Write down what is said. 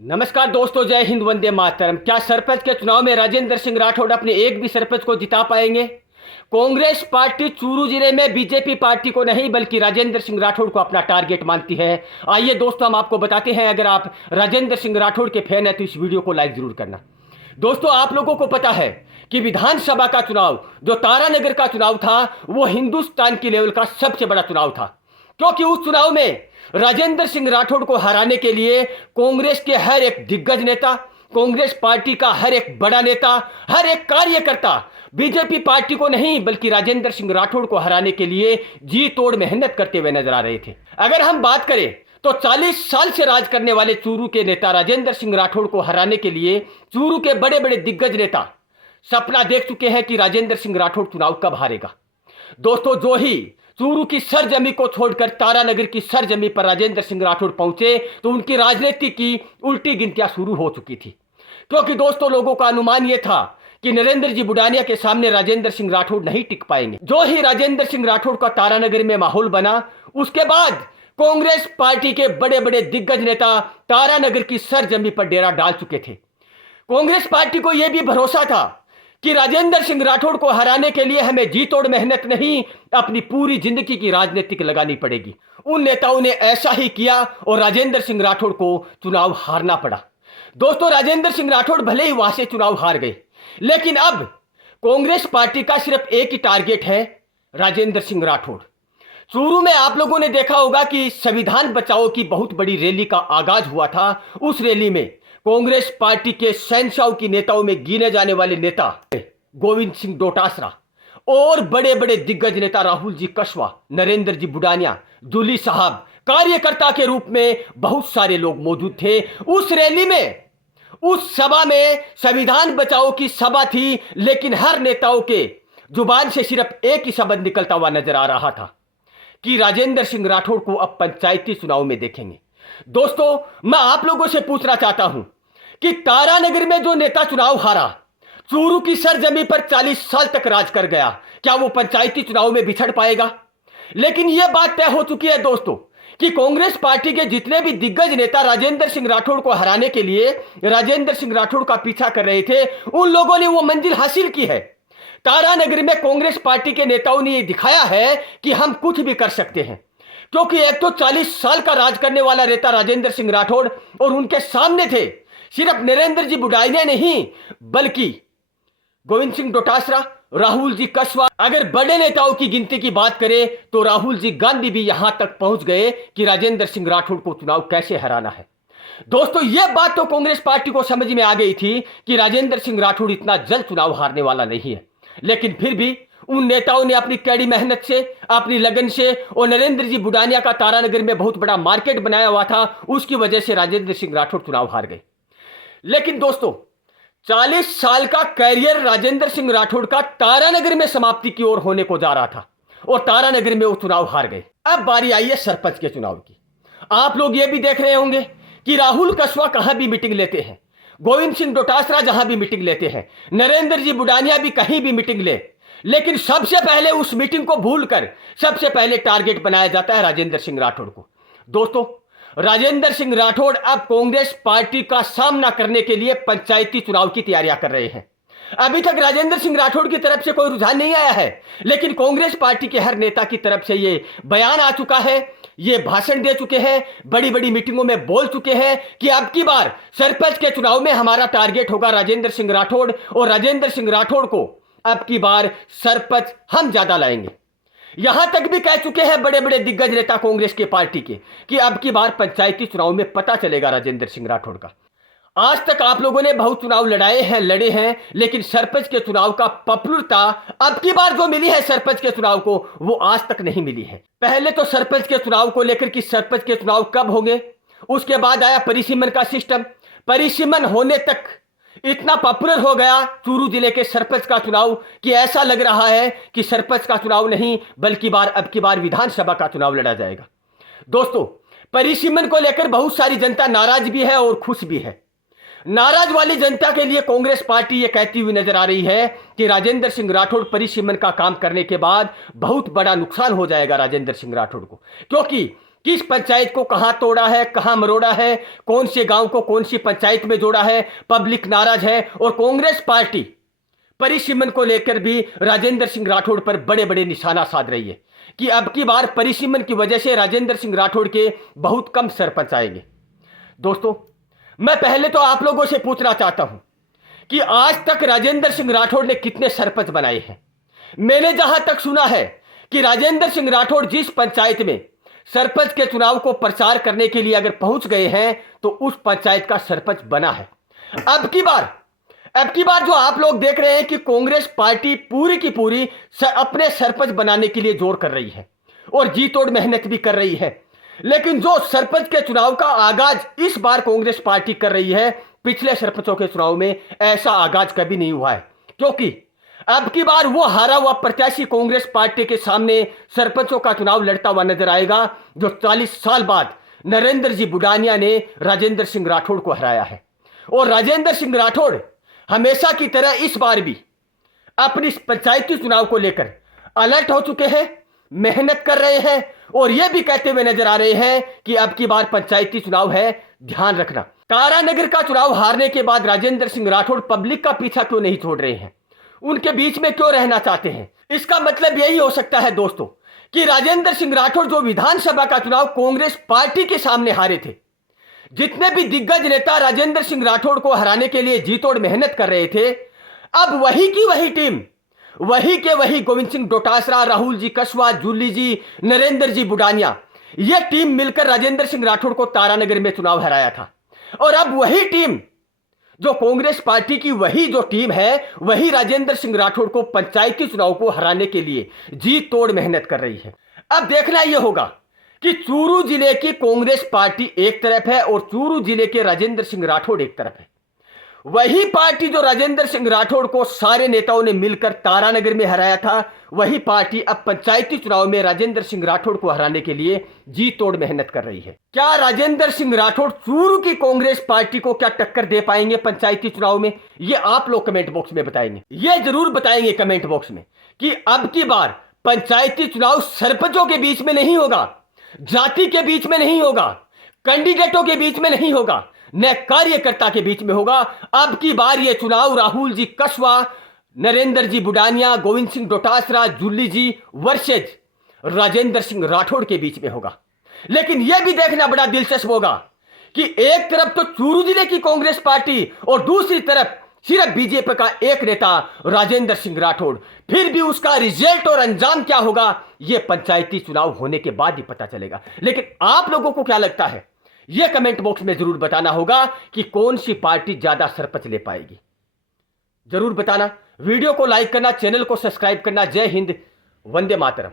नमस्कार दोस्तों, जय हिंद, वंदे मातरम। क्या सरपंच के चुनाव में राजेंद्र सिंह राठौड़ अपने एक भी सरपंच को जिता पाएंगे? कांग्रेस पार्टी चूरू जिले में बीजेपी पार्टी को नहीं बल्कि राजेंद्र सिंह राठौड़ को अपना टारगेट मानती है। आइए दोस्तों, हम आपको बताते हैं। अगर आप राजेंद्र सिंह राठौड़ के फैन हैं तो इस वीडियो को लाइक जरूर करना। दोस्तों, आप लोगों को पता है कि विधानसभा का चुनाव जो तारानगर का चुनाव था वो हिंदुस्तान की लेवल का सबसे बड़ा चुनाव था, क्योंकि उस चुनाव में राजेंद्र सिंह राठौड़ को हराने के लिए कांग्रेस के हर एक दिग्गज नेता, कांग्रेस पार्टी का हर एक बड़ा नेता, हर एक कार्यकर्ता बीजेपी पार्टी को नहीं बल्कि राजेंद्र सिंह राठौड़ को हराने के लिए जी तोड़ मेहनत करते हुए नजर आ रहे थे। अगर हम बात करें तो 40 साल से राज करने वाले चूरू के नेता राजेंद्र सिंह राठौड़ को हराने के लिए चूरू के बड़े बड़े दिग्गज नेता सपना देख चुके हैं कि राजेंद्र सिंह राठौड़ चुनाव कब हारेगा। दोस्तों, जो ही चूरू की सरजमी को छोड़कर तारानगर की सरजमी पर राजेंद्र सिंह राठौड़ पहुंचे तो उनकी राजनीति की उल्टी गिनतियां शुरू हो चुकी थी, क्योंकि दोस्तों लोगों का अनुमान यह था कि नरेंद्र जी बुडानिया के सामने राजेंद्र सिंह राठौड़ नहीं टिक पाएंगे। जो ही राजेंद्र सिंह राठौड़ का तारानगर में माहौल बना, उसके बाद कांग्रेस पार्टी के बड़े बड़े दिग्गज नेता तारानगर की सरजमी पर डेरा डाल चुके थे। कांग्रेस पार्टी को यह भी भरोसा था कि राजेंद्र सिंह राठौड़ को हराने के लिए हमें जी तोड़ मेहनत नहीं, अपनी पूरी जिंदगी की राजनीतिक लगानी पड़ेगी। उन नेताओं ने ऐसा ही किया और राजेंद्र सिंह राठौड़ को चुनाव हारना पड़ा। दोस्तों, राजेंद्र सिंह राठौड़ भले ही वहां से चुनाव हार गए, लेकिन अब कांग्रेस पार्टी का सिर्फ एक ही टारगेट है, राजेंद्र सिंह राठौड़। चूरू में आप लोगों ने देखा होगा कि संविधान बचाओ की बहुत बड़ी रैली का आगाज हुआ था। उस रैली में कांग्रेस पार्टी के शहंशाह की नेताओं में गिने जाने वाले नेता गोविंद सिंह डोटासरा और बड़े बड़े दिग्गज नेता राहुल जी कस्वा, नरेंद्र जी बुडानिया, दूली साहब, कार्यकर्ता के रूप में बहुत सारे लोग मौजूद थे उस रैली में। उस सभा में संविधान बचाओ की सभा थी, लेकिन हर नेताओं के जुबान से सिर्फ एक ही शब्द निकलता हुआ नजर आ रहा था कि राजेंद्र सिंह राठौड़ को अब पंचायती चुनाव में देखेंगे। दोस्तों, मैं आप लोगों से पूछना चाहता हूं कि तारानगर में जो नेता चुनाव हारा, चूरू की सरजमी पर 40 साल तक राज कर गया, क्या वो पंचायती चुनाव में बिछड़ पाएगा? लेकिन यह बात तय हो चुकी है दोस्तों कि कांग्रेस पार्टी के जितने भी दिग्गज नेता राजेंद्र सिंह राठौड़ को हराने के लिए राजेंद्र सिंह राठौड़ का पीछा कर रहे थे, उन लोगों ने वो मंजिल हासिल की है। तारानगर में कांग्रेस पार्टी के नेताओं ने यह दिखाया है कि हम कुछ भी कर सकते हैं, क्योंकि एक तो 40 साल का राज करने वाला नेता राजेंद्र सिंह राठौड़ और उनके सामने थे सिर्फ नरेंद्र जी बुडानिया नहीं बल्कि गोविंद सिंह डोटासरा, राहुल जी कस्वा। अगर बड़े नेताओं की गिनती की बात करें तो राहुल जी गांधी भी यहां तक पहुंच गए कि राजेंद्र सिंह राठौड़ को चुनाव कैसे हराना है। दोस्तों, यह बात तो कांग्रेस पार्टी को समझ में आ गई थी कि राजेंद्र सिंह राठौड़ इतना जल्द चुनाव हारने वाला नहीं है, लेकिन फिर भी उन नेताओं ने अपनी कड़ी मेहनत से, अपनी लगन से और नरेंद्र जी बुडानिया का तारानगर में बहुत बड़ा मार्केट बनाया हुआ था, उसकी वजह से राजेंद्र सिंह राठौड़ चुनाव हार गए। लेकिन दोस्तों, 40 साल का कैरियर राजेंद्र सिंह राठौड़ का तारानगर में समाप्ति की ओर होने को जा रहा था और तारानगर में वो चुनाव हार गए। अब बारी आई है सरपंच के चुनाव की। आप लोग ये भी देख रहे होंगे कि राहुल कस्वा कहां भी मीटिंग लेते हैं, गोविंद सिंह डोटासरा जहां भी मीटिंग लेते हैं, नरेंद्र जी बुडानिया भी कहीं भी मीटिंग ले, लेकिन सबसे पहले उस मीटिंग को भूलकर सबसे पहले टारगेट बनाया जाता है राजेंद्र सिंह राठौड़ को। दोस्तों, राजेंद्र सिंह राठौड़ अब कांग्रेस पार्टी का सामना करने के लिए पंचायती चुनाव की तैयारियां कर रहे हैं। अभी तक राजेंद्र सिंह राठौड़ की तरफ से कोई रुझान नहीं आया है, लेकिन कांग्रेस पार्टी के हर नेता की तरफ से ये बयान आ चुका है, ये भाषण दे चुके हैं, बड़ी बड़ी मीटिंगों में बोल चुके हैं कि अब की बार सरपंच के चुनाव में हमारा टारगेट होगा राजेंद्र सिंह राठौड़ और राजेंद्र सिंह राठौड़ को अब की बार सरपंच हम ज्यादा लाएंगे। यहां तक भी कह चुके हैं बड़े बड़े दिग्गज नेता कांग्रेस के पार्टी के कि अब की बार पंचायती चुनाव में पता चलेगा राजेंद्र सिंह राठौड़ का। आज तक आप लोगों ने बहुत चुनाव लड़े हैं, लेकिन सरपंच के चुनाव का पॉपुलरता अब की बार जो मिली है सरपंच के चुनाव को, वो आज तक नहीं मिली है। पहले तो सरपंच के चुनाव को लेकर कि सरपंच के चुनाव कब होंगे, उसके बाद आया परिसीमन का सिस्टम। परिसीमन होने तक इतना पॉपुलर हो गया चूरू जिले के सरपंच का चुनाव कि ऐसा लग रहा है कि सरपंच का चुनाव नहीं बल्कि अब की बार विधानसभा का चुनाव लड़ा जाएगा। दोस्तों, परिसीमन को लेकर बहुत सारी जनता नाराज भी है और खुश भी है। नाराज वाली जनता के लिए कांग्रेस पार्टी ये कहती हुई नजर आ रही है कि राजेंद्र सिंह राठौड़ परिसीमन का काम करने के बाद बहुत बड़ा नुकसान हो जाएगा राजेंद्र सिंह राठौड़ को, क्योंकि किस पंचायत को कहां तोड़ा है, कहां मरोड़ा है, कौन से गांव को कौन सी पंचायत में जोड़ा है। पब्लिक नाराज है और कांग्रेस पार्टी परिसीमन को लेकर भी राजेंद्र सिंह राठौड़ पर बड़े बड़े निशाना साध रही है कि अब की बार परिसीमन की वजह से राजेंद्र सिंह राठौड़ के बहुत कम सरपंच आएंगे। दोस्तों, मैं पहले तो आप लोगों से पूछना चाहता हूं कि आज तक राजेंद्र सिंह राठौड़ ने कितने सरपंच बनाए हैं। मैंने जहां तक सुना है कि राजेंद्र सिंह राठौड़ जिस पंचायत में सरपंच के चुनाव को प्रचार करने के लिए अगर पहुंच गए हैं तो उस पंचायत का सरपंच बना है। अब की बार जो आप लोग देख रहे हैं कि कांग्रेस पार्टी पूरी की पूरी अपने सरपंच बनाने के लिए जोर कर रही है और जी तोड़ मेहनत भी कर रही है, लेकिन जो सरपंच के चुनाव का आगाज इस बार कांग्रेस पार्टी कर रही है, पिछले सरपंचों के चुनाव में ऐसा आगाज कभी नहीं हुआ है। क्योंकि अब की बार वो हारा हुआ प्रत्याशी कांग्रेस पार्टी के सामने सरपंचों का चुनाव लड़ता हुआ नजर आएगा, जो 40 साल बाद नरेंद्र जी बुडानिया ने राजेंद्र सिंह राठौड़ को हराया है। और राजेंद्र सिंह राठौड़ हमेशा की तरह इस बार भी अपनी पंचायती चुनाव को लेकर अलर्ट हो चुके हैं, मेहनत कर रहे हैं और यह भी कहते हुए नजर आ रहे हैं कि अब की बार पंचायती चुनाव है, ध्यान रखना। तारानगर का चुनाव हारने के बाद राजेंद्र सिंह राठौड़ पब्लिक का पीछा क्यों नहीं छोड़ रहे हैं, उनके बीच में क्यों रहना चाहते हैं? इसका मतलब यही हो सकता है दोस्तों कि राजेंद्र सिंह राठौड़ जो विधानसभा का चुनाव कांग्रेस पार्टी के सामने हारे थे, जितने भी दिग्गज नेता राजेंद्र सिंह राठौड़ को हराने के लिए जी तोड़ मेहनत कर रहे थे, अब वही की वही टीम, वही के वही गोविंद सिंह डोटासरा, राहुल जी कस्वा, जूली जी, नरेंद्र जी बुडानिया, यह टीम मिलकर राजेंद्र सिंह राठौड़ को तारानगर में चुनाव हराया था। और अब वही टीम, जो कांग्रेस पार्टी की वही जो टीम है, वही राजेंद्र सिंह राठौड़ को पंचायती चुनाव को हराने के लिए जी तोड़ मेहनत कर रही है। अब देखना यह होगा कि चूरू जिले की कांग्रेस पार्टी एक तरफ है और चूरू जिले के राजेंद्र सिंह राठौड़ एक तरफ है। वही पार्टी जो राजेंद्र सिंह राठौड़ को सारे नेताओं ने मिलकर तारानगर में हराया था, वही पार्टी अब पंचायती चुनाव में राजेंद्र सिंह राठौड़ को हराने के लिए जी तोड़ मेहनत कर रही है। क्या राजेंद्र सिंह राठौड़ चूरू की कांग्रेस पार्टी को क्या टक्कर दे पाएंगे पंचायती चुनाव में? ये आप लोग कमेंट बॉक्स में बताएंगे। ये जरूर बताएंगे कमेंट बॉक्स में कि अब की बार पंचायती चुनाव सरपंचों के बीच में नहीं होगा, जाति के बीच में नहीं होगा, कैंडिडेटों के बीच में नहीं होगा, न कार्यकर्ता के बीच में होगा। अब की बार यह चुनाव राहुल जी कस्वा, नरेंद्र जी बुडानिया, गोविंद सिंह डोटासरा, जूली जी वर्सेज राजेंद्र सिंह राठौड़ के बीच में होगा। लेकिन यह भी देखना बड़ा दिलचस्प होगा कि एक तरफ तो चूरू जिले की कांग्रेस पार्टी और दूसरी तरफ सिर्फ बीजेपी का एक नेता राजेंद्र सिंह राठौड़, फिर भी उसका रिजल्ट और अंजाम क्या होगा यह पंचायती चुनाव होने के बाद ही पता चलेगा। लेकिन आप लोगों को क्या लगता है, यह कमेंट बॉक्स में जरूर बताना होगा कि कौन सी पार्टी ज्यादा सरपंच ले पाएगी। जरूर बताना, वीडियो को लाइक करना, चैनल को सब्सक्राइब करना। जय हिंद, वंदे मातरम।